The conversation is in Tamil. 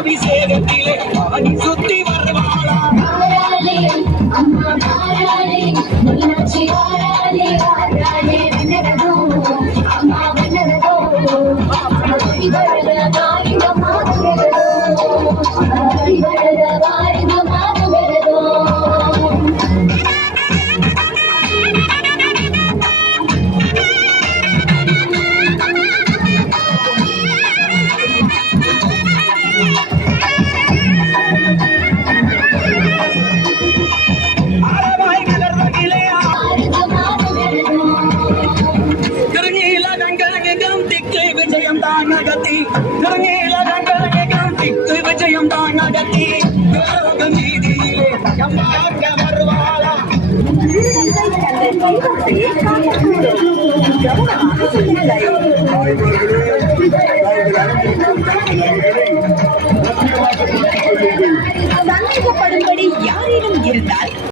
அபிஷேகத்திலே ஆடி சுத்தி வருவாளா அம்மா மாறாளே மீனாட்சி வாராளே வாராளே வண்ணரதோ அம்மா வண்ணரதோ இவரத வாரித மாதுரதோ இவரத வாரித மாதுரதோ விஜயம் தான் நகத்தி திருநீல கங்கரகம் திக்கு விஜயம் தான் நகத்தி நீதியிலே வருவாளா சந்தேகப்படும்படி யாரேனும் இருந்தால்